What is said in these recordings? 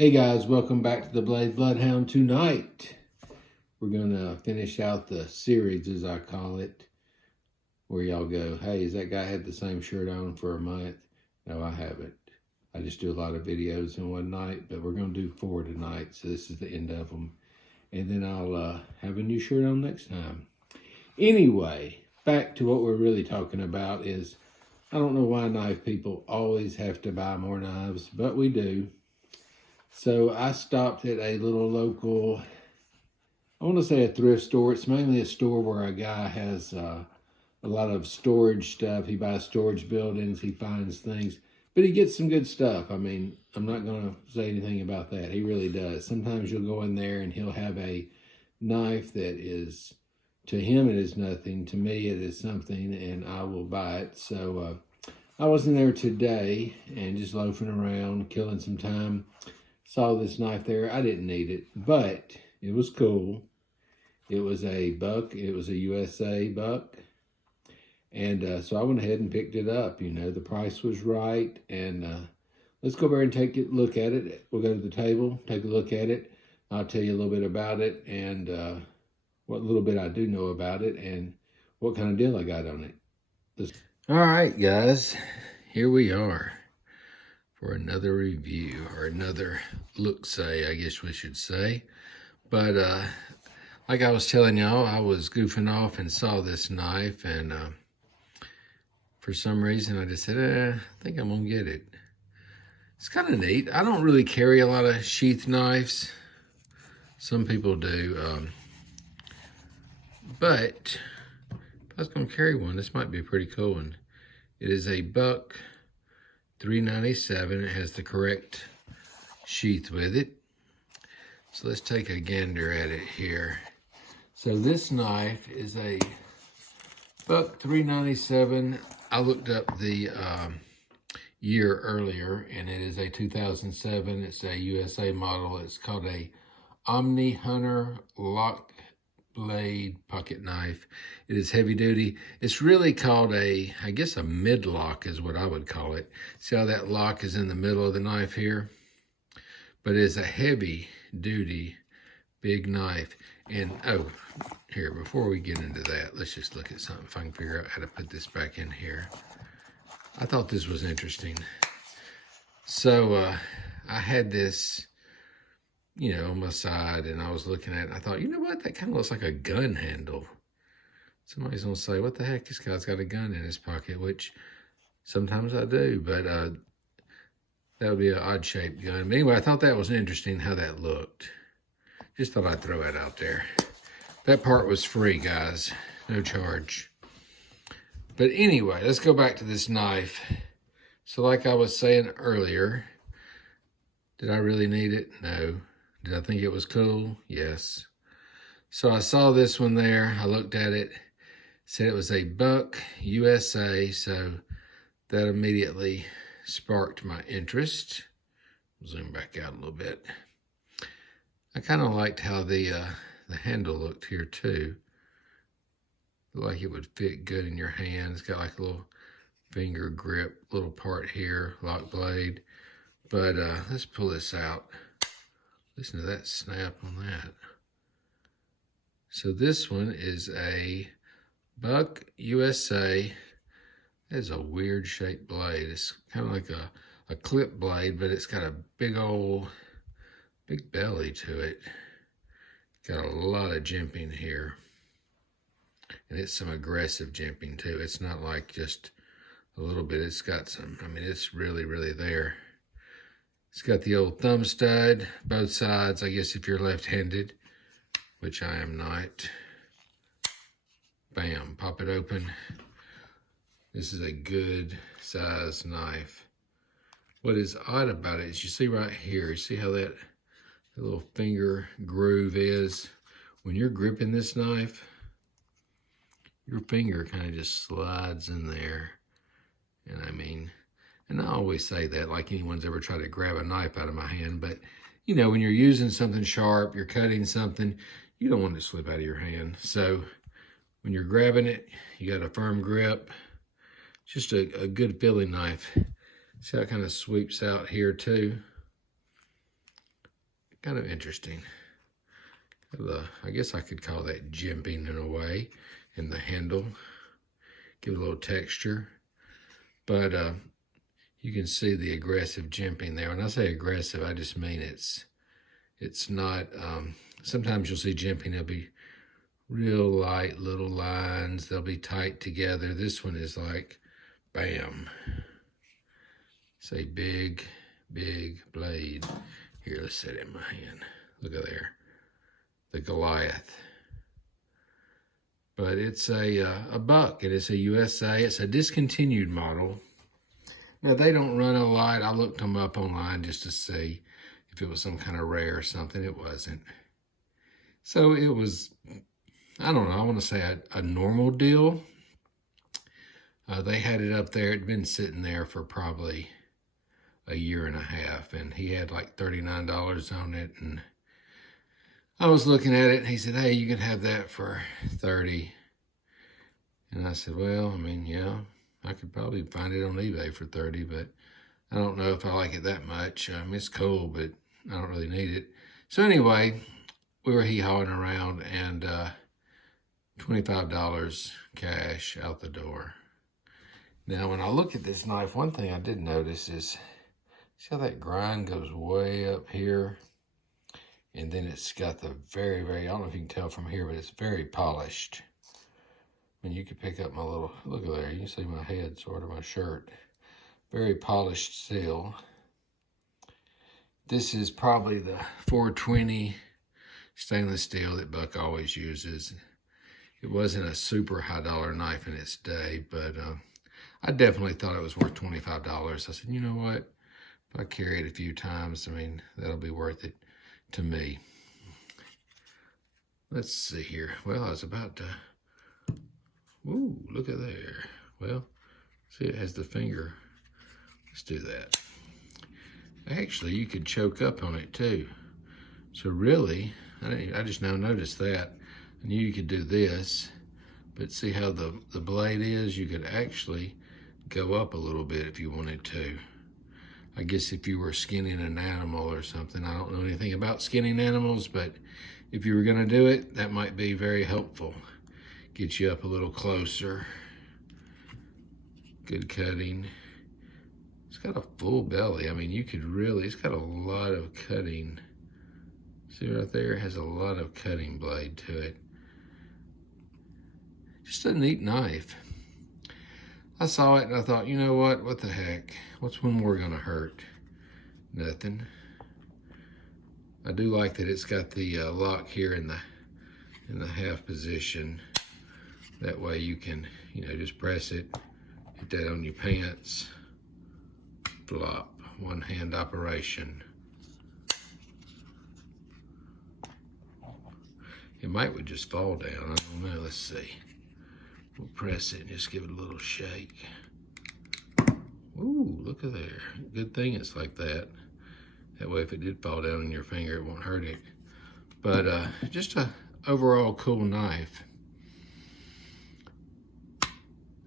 Hey guys, welcome back to the Blade Bloodhound. Tonight, we're going to finish out the series, as I call it, where y'all go, hey, has that guy had the same shirt on for a month? No, I haven't. I just do a lot of videos in one night, but we're going to do 4 tonight, so this is the end of them. And then I'll have a new shirt on next time. Anyway, back to what we're really talking about is, I don't know why knife people always have to buy more knives, but we do. So I stopped at a little local, I want to say a thrift store. It's mainly a store where a guy has a lot of storage stuff. He buys storage buildings, he finds things, but he gets some good stuff. I mean, I'm not going to say anything about that. He really does. Sometimes you'll go in there and he'll have a knife that is, to him it is nothing, to me it is something, and I will buy it. So I was in there today and just loafing around, killing some time. Saw this knife there. I didn't need it, but it was cool. It was a buck. It was a USA buck. And so I went ahead and picked it up. You know, the price was right. And let's go over and take a look at it. We'll go to the table, take a look at it. I'll tell you a little bit about it and what little bit I do know about it and what kind of deal I got on it. All right, guys, here we are for another review, or another look-say, I guess we should say. But like I was telling y'all, I was goofing off and saw this knife, and for some reason I just said, I think I'm gonna get it. It's kind of neat. I don't really carry a lot of sheath knives. Some people do. But if I was gonna carry one, this might be a pretty cool one. It is a buck $3.97. It has the correct sheath with it. So let's take a gander at it here. So this knife is a buck $3.97. I looked up the year earlier, and it is a 2007. It's a USA model. It's called a Omni Hunter Lock Blade pocket knife. It is heavy duty. It's really called a, I guess a mid lock is what I would call it. See how that lock is in the middle of the knife here? But it's a heavy duty big knife. And oh, here, before we get into that, let's just look at something if I can figure out how to put this back in here. I thought this was interesting. So I had this, you know, on my side, and I was looking at it, and I thought, you know what, that kind of looks like a gun handle. Somebody's gonna say, what the heck, this guy's got a gun in his pocket, which sometimes I do, but that would be an odd shaped gun. But anyway, I thought that was interesting how that looked. Just thought I'd throw it out there. That part was free, guys, no charge. But anyway, let's go back to this knife. So like I was saying earlier, did I really need it? No. Did I think it was cool? Yes. So I saw this one there. I looked at it. Said it was a buck USA. So that immediately sparked my interest. Zoom back out a little bit. I kind of liked how the handle looked here too. Looked like it would fit good in your hand. It's got like a little finger grip, little part here, lock blade. But let's pull this out. Listen to that snap on that. So this one is a buck USA. It's a weird shaped blade. It's kind of like a clip blade, but it's got a big belly to it. Got a lot of jimping here. And it's some aggressive jimping too. It's not like just a little bit. It's got some, I mean, it's really, really there. It's got the old thumb stud, both sides, I guess if you're left-handed, which I am not. Bam, pop it open. This is a good size knife. What is odd about it is you see right here, see how that little finger groove is? When you're gripping this knife, your finger kind of just slides in there. And I mean, and I always say that like anyone's ever tried to grab a knife out of my hand, but you know, when you're using something sharp, you're cutting something, you don't want it to slip out of your hand. So when you're grabbing it, you got a firm grip. Just a good feeling knife. See how it kind of sweeps out here too? Kind of interesting. I guess I could call that jimping in a way, in the handle. Give it a little texture. But you can see the aggressive jimping there. When I say aggressive, I just mean it's not, sometimes you'll see jimping, it'll be real light little lines. They'll be tight together. This one is like, bam. It's a big, big blade. Here, let's set it in my hand. Look at there. The Goliath. But it's a buck. It is a USA. It's a discontinued model. Now, they don't run a lot. I looked them up online just to see if it was some kind of rare or something. It wasn't. So it was, I don't know, I want to say a normal deal. They had it up there. It'd been sitting there for probably a year and a half, and he had like $39 on it, and I was looking at it, and he said, hey, you can have that for $30. And I said, well, I mean, yeah, I could probably find it on eBay for $30, but I don't know if I like it that much. It's cool, but I don't really need it. So anyway, we were hee-hawing around, and $25 cash out the door. Now, when I look at this knife, one thing I did notice is, see how that grind goes way up here? And then it's got the very, very, I don't know if you can tell from here, but it's very polished. I mean, you could pick up my little, look at there, you can see my head, sort of my shirt. Very polished steel. This is probably the 420 stainless steel that Buck always uses. It wasn't a super high dollar knife in its day, but I definitely thought it was worth $25. I said, you know what? If I carry it a few times, I mean, that'll be worth it to me. Let's see here. Well, I was about to, ooh, look at there. Well, see, it has the finger. Let's do that. Actually, you could choke up on it too. So really, I just now noticed that. I knew you could do this, but see how the blade is? You could actually go up a little bit if you wanted to. I guess if you were skinning an animal or something. I don't know anything about skinning animals, but if you were gonna do it, that might be very helpful. Get you up a little closer. Good cutting. It's got a full belly. I mean, you could really, it's got a lot of cutting. See right there? It has a lot of cutting blade to it. Just a neat knife. I saw it and I thought, you know what the heck? What's one more gonna hurt? Nothing. I do like that it's got the lock here in the half position. That way you can, you know, just press it, hit that on your pants, flop, one hand operation. It might would just fall down, I don't know, let's see. We'll press it and just give it a little shake. Ooh, look at there. Good thing it's like that. That way if it did fall down on your finger, it won't hurt it. But just a overall cool knife.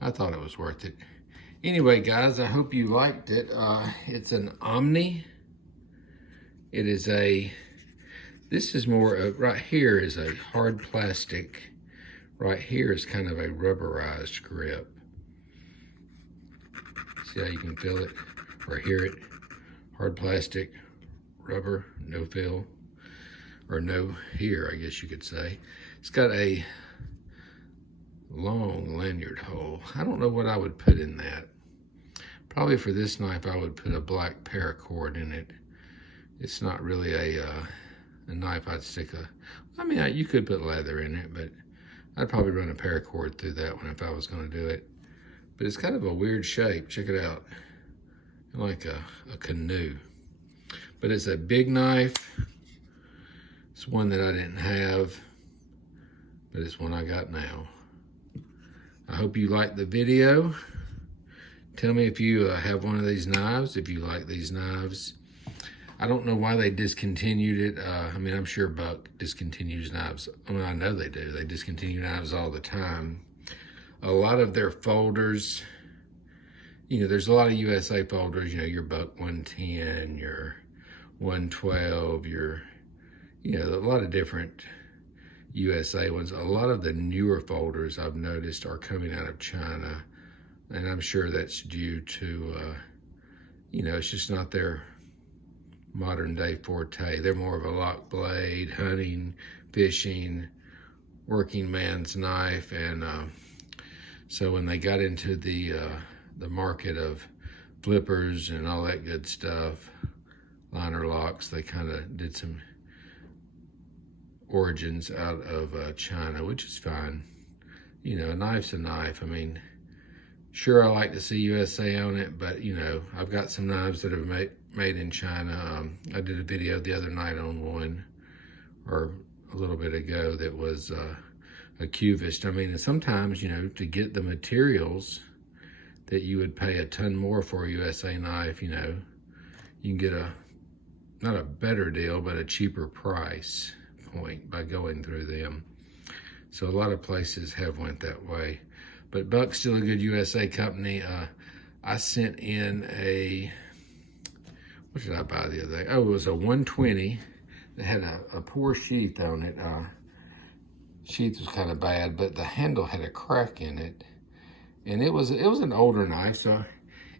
I thought it was worth it. Anyway, guys, I hope you liked it. It's an Omni. It is this is more, right here is a hard plastic. Right here is kind of a rubberized grip. See how you can feel it or hear it? Hard plastic, rubber, no feel, or no here, I guess you could say. It's got a long lanyard hole. I don't know what I would put in that. Probably for this knife, I would put a black paracord in it. It's not really a knife I'd stick I mean, you could put leather in it, but I'd probably run a paracord through that one if I was gonna do it. But it's kind of a weird shape, check it out. Like a canoe. But it's a big knife. It's one that I didn't have, but it's one I got now. I hope you liked the video. Tell me if you have one of these knives, if you like these knives. I don't know why they discontinued it. I mean, I'm sure Buck discontinues knives. I mean, I know they do. They discontinue knives all the time. A lot of their folders, you know, there's a lot of USA folders, you know, your Buck 110, your 112, your you know, a lot of different USA ones. A lot of the newer folders I've noticed are coming out of China, and I'm sure that's due to, you know, it's just not their modern day forte. They're more of a lock blade, hunting, fishing, working man's knife, and so when they got into the market of flippers and all that good stuff, liner locks, they kind of did some origins out of China, which is fine. You know, a knife's a knife. I mean, sure, I like to see USA on it, but you know, I've got some knives that are made in China. I did a video the other night on one, or a little bit ago, that was a cubist. I mean, and sometimes, you know, to get the materials that you would pay a ton more for a USA knife, you know, you can get not a better deal, but a cheaper price point by going through them. So a lot of places have went that way. But Buck's still a good USA company. I sent in what did I buy the other day? Oh, it was a 120 that had a poor sheath on it. Sheath was kind of bad, but the handle had a crack in it. And it was an older knife, so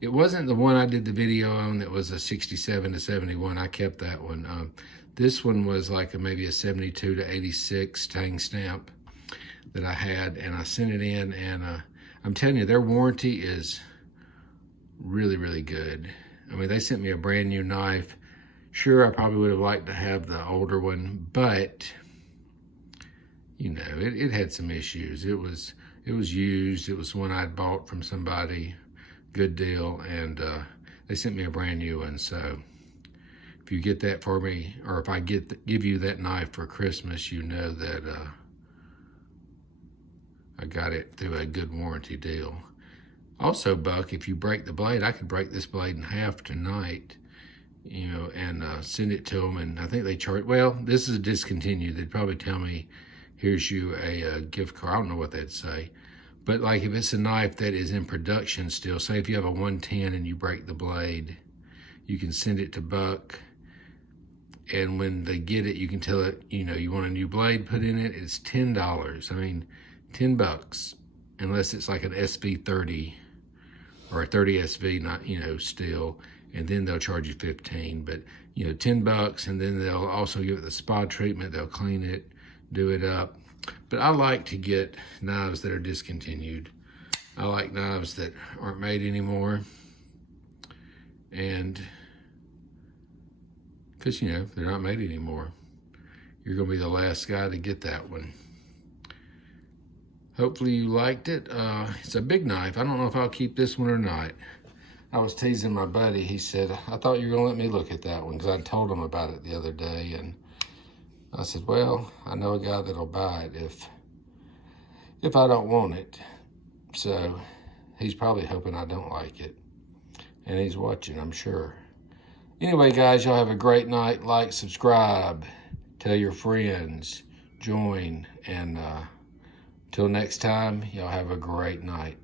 it wasn't the one I did the video on that was a 67 to 71. I kept that one. This one was like maybe a 72 to 86 tang stamp that I had, and I sent it in, and I'm telling you, their warranty is really, really good. I mean, they sent me a brand new knife. Sure, I probably would have liked to have the older one, but you know, it had some issues. It was used. It was one I'd bought from somebody, good deal, and they sent me a brand new one. So if you get that for me, or if I give you that knife for Christmas, you know that I got it through a good warranty deal. Also, Buck, if you break the blade, I could break this blade in half tonight, you know, and send it to them. And I think they charge, well, this is discontinued. They'd probably tell me, here's you a gift card. I don't know what they'd say. But like if it's a knife that is in production still, say if you have a 110 and you break the blade, you can send it to Buck. And when they get it, you can tell it, you know, you want a new blade put in it. It's $10. I mean, $10, unless it's like an SV30 or a 30 SV, not, you know, steel, and then they'll charge you 15. But, you know, $10, and then they'll also give it the spa treatment. They'll clean it, do it up. But I like to get knives that are discontinued. I like knives that aren't made anymore. And because, you know, they're not made anymore. You're going to be the last guy to get that one. Hopefully you liked it. It's a big knife. I don't know if I'll keep this one or not. I was teasing my buddy. He said, I thought you were going to let me look at that one, because I told him about it the other day. And I said, well, I know a guy that'll buy it if I don't want it. So he's probably hoping I don't like it. And he's watching, I'm sure. Anyway, guys, y'all have a great night. Like, subscribe, tell your friends, join, and till next time, y'all have a great night.